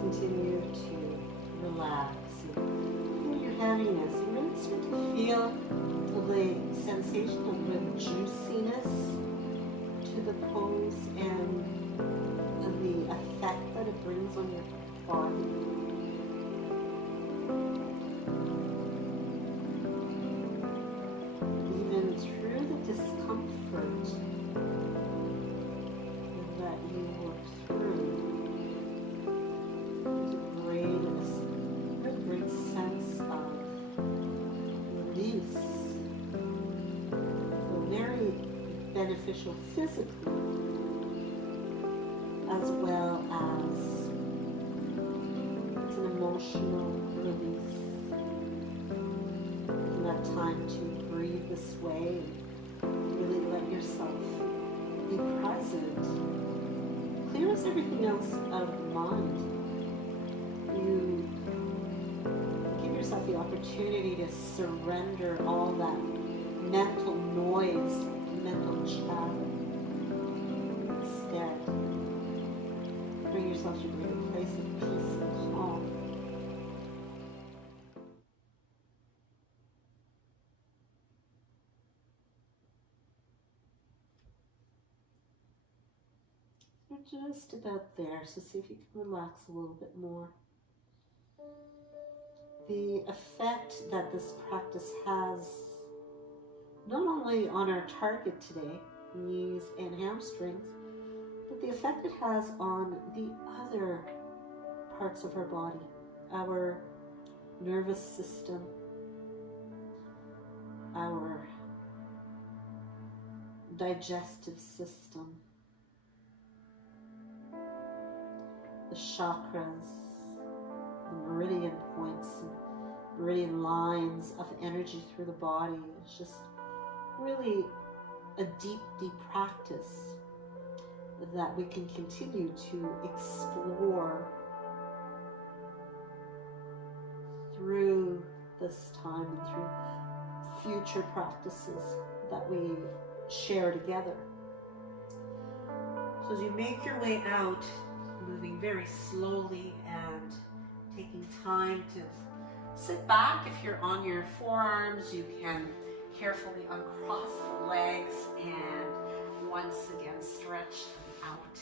Continue to relax. And when you're having this, you really start to feel the sensation of the juiciness to the pose and the effect that it brings on your body. Even through the discomfort that you work through, great sense of release. So very beneficial physically as well as it's an emotional release. You have time to breathe this way and really let yourself be present. Clears everything else out of the mind. You give yourself the opportunity to surrender all that mental noise, mental chatter. Instead, bring yourself to a greater place of peace and calm. You're just about there, so see if you can relax a little bit more. The effect that this practice has not only on our target today, knees and hamstrings, but the effect it has on the other parts of our body, our nervous system, our digestive system, the chakras, the meridian points, and meridian lines of energy through the body. It's just really a deep, deep practice that we can continue to explore through this time and through future practices that we share together. So as you make your way out, moving very slowly and taking time to sit back. If you're on your forearms, you can carefully uncross the legs and once again stretch them out.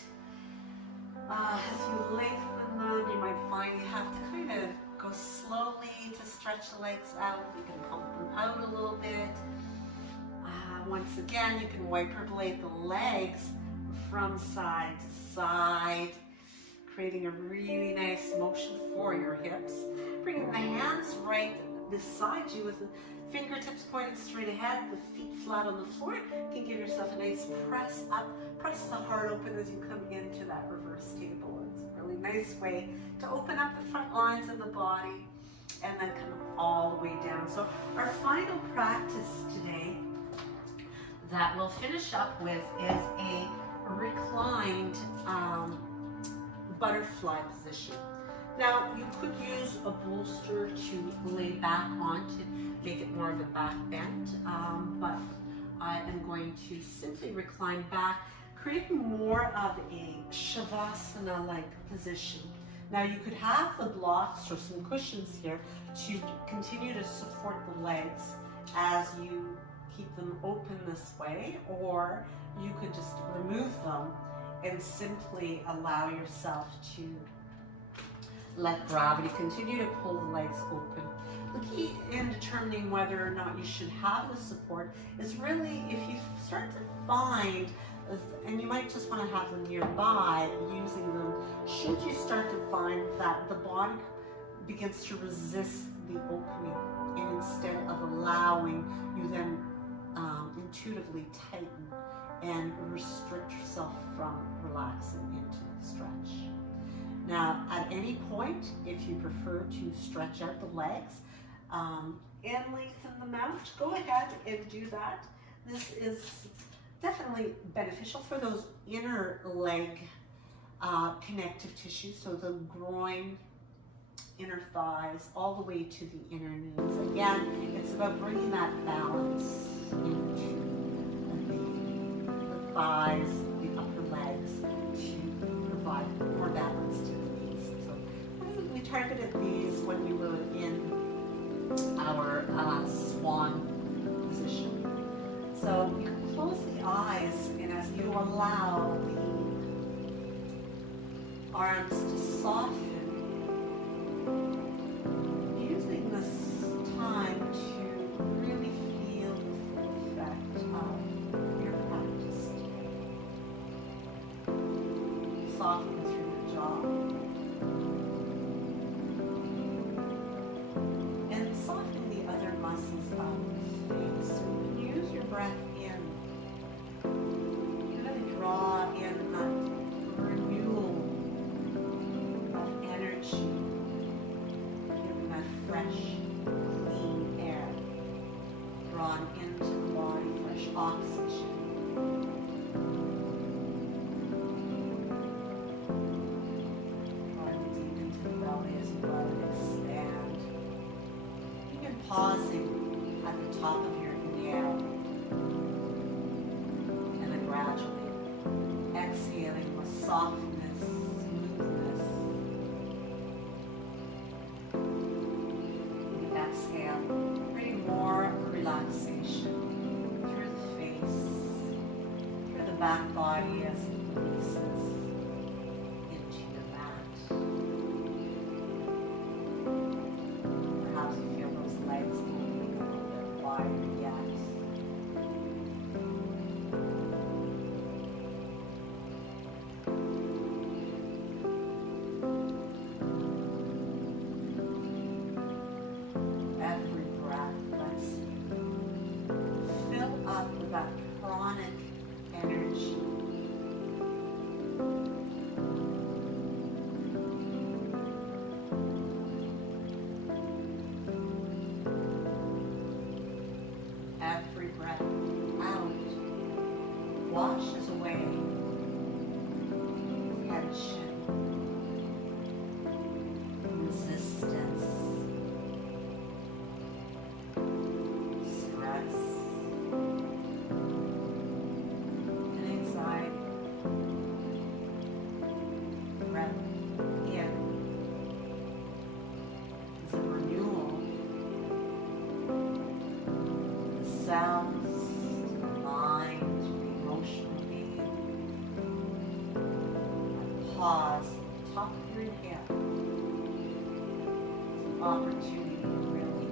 As you lengthen them, you might find you have to kind of go slowly to stretch the legs out. You can pump them out a little bit. Once again, you can wiper blade the legs from side to side, creating a really nice motion for your hips. Bringing the hands right beside you with the fingertips pointed straight ahead, the feet flat on the floor. You can give yourself a nice press up, press the heart open as you come into that reverse table. It's a really nice way to open up the front lines of the body and then come all the way down. So our final practice today that we'll finish up with is a reclined butterfly position. Now, you could use a bolster to lay back on to make it more of a back bend, but I am going to simply recline back, creating more of a Savasana-like position. Now, you could have the blocks or some cushions here to continue to support the legs as you keep them open this way, or you could just remove them and simply allow yourself to let gravity continue to pull the legs open. The key in determining whether or not you should have the support is really if you start to find, and you might just want to have them nearby, using them, should you start to find that the body begins to resist the opening, and instead of allowing, you then intuitively tighten and restrict yourself from relaxing into the stretch. Now, at any point, if you prefer to stretch out the legs and lengthen them out, go ahead and do that. This is definitely beneficial for those inner leg connective tissues, so the groin, inner thighs, all the way to the inner knees. Again, it's about bringing that balance into the thighs, the upper legs, to provide more balance to the knees. So we targeted these when we were in our Swan position. So you can close the eyes, and as you allow the arms to soften, using this time to really feel the full effect of your practice. Soften through the jaw. And soften the other muscles of the face. So you can use your breath in. You really draw in that renewal of energy, giving that fresh, clean air drawn into the body, fresh oxygen. Drawing deep into the belly as you let it expand. Even pausing at the top of your inhale, and then gradually exhaling with softness, smoothness. Exhale, bring more relaxation through the face, through the back body as it releases into your mat. Perhaps you feel those legs moving a little bit wider yet. Every breath lets you fill up with that pranic energy. Every breath out washes away tension, resistance, stress, and anxiety. Breath in is a renewal. The cells, the mind, the emotional being. And pause at the top of your inhale. It's an opportunity to really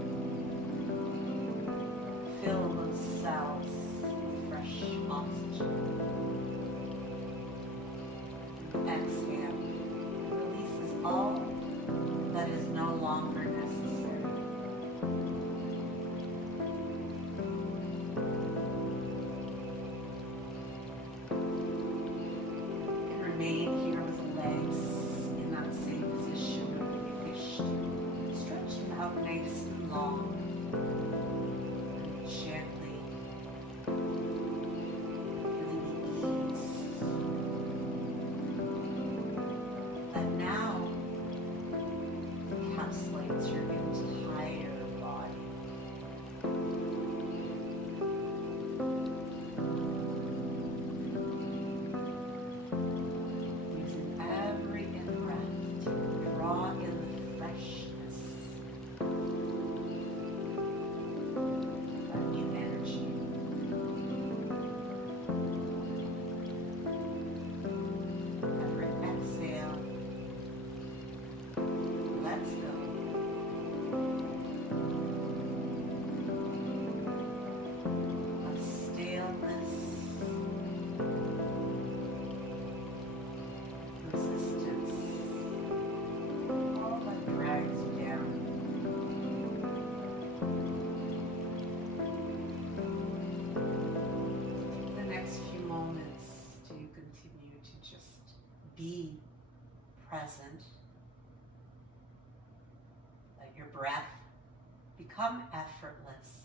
fill those cells with fresh oxygen. Exhale, remain here with the legs in that same position. If you wish to stretch them out nice and long, gently, feeling the ease. That now encapsulates your entire body. Using every in-breath to draw in the freshness, that new energy. Every exhale lets go. Of staleness, resistance, all that drags you down. The next few moments, do you continue to just be present? Let your breath become effortless.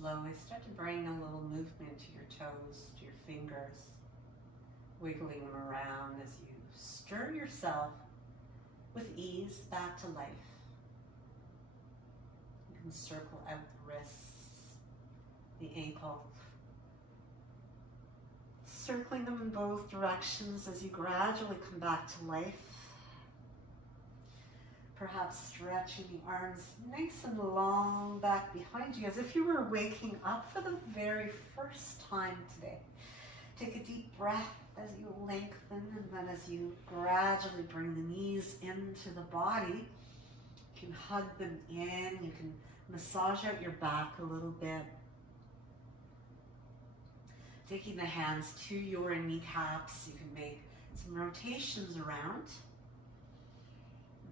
Slowly start to bring a little movement to your toes, to your fingers, wiggling them around as you stir yourself with ease back to life. You can circle out the wrists, the ankle, circling them in both directions as you gradually come back to life. Perhaps stretching the arms nice and long back behind you as if you were waking up for the very first time today. Take a deep breath as you lengthen, and then as you gradually bring the knees into the body, you can hug them in, you can massage out your back a little bit. Taking the hands to your kneecaps, you can make some rotations around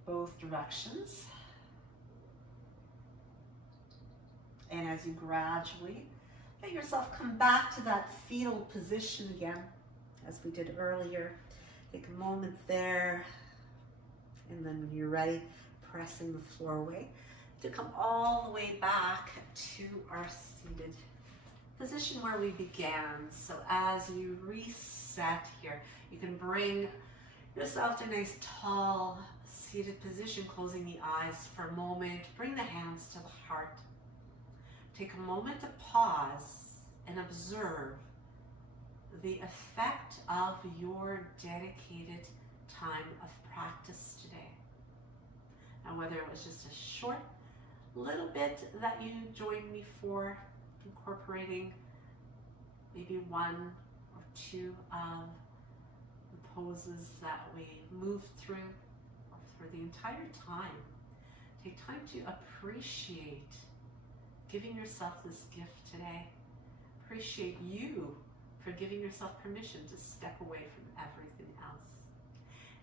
both directions. And as you gradually let yourself come back to that fetal position again, as we did earlier, take a moment there, and then when you're ready, pressing the floor away to come all the way back to our seated position where we began. So as you reset here, you can bring yourself to a nice tall seated position, closing the eyes for a moment. Bring the hands to the heart. Take a moment to pause and observe the effect of your dedicated time of practice today. And whether it was just a short little bit that you joined me for, incorporating maybe one or two of the poses that we moved through, or for the entire time. Take time to appreciate giving yourself this gift today. Appreciate you for giving yourself permission to step away from everything else.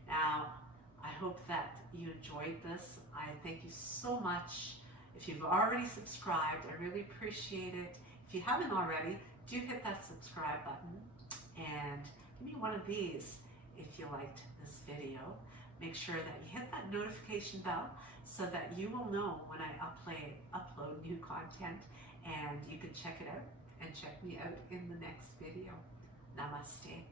Now, I hope that you enjoyed this. I thank you so much. If you've already subscribed, I really appreciate it. If you haven't already, do hit that subscribe button and give me one of these if you liked this video. Make sure that you hit that notification bell so that you will know when I upload new content, and you can check it out and check me out in the next video. Namaste.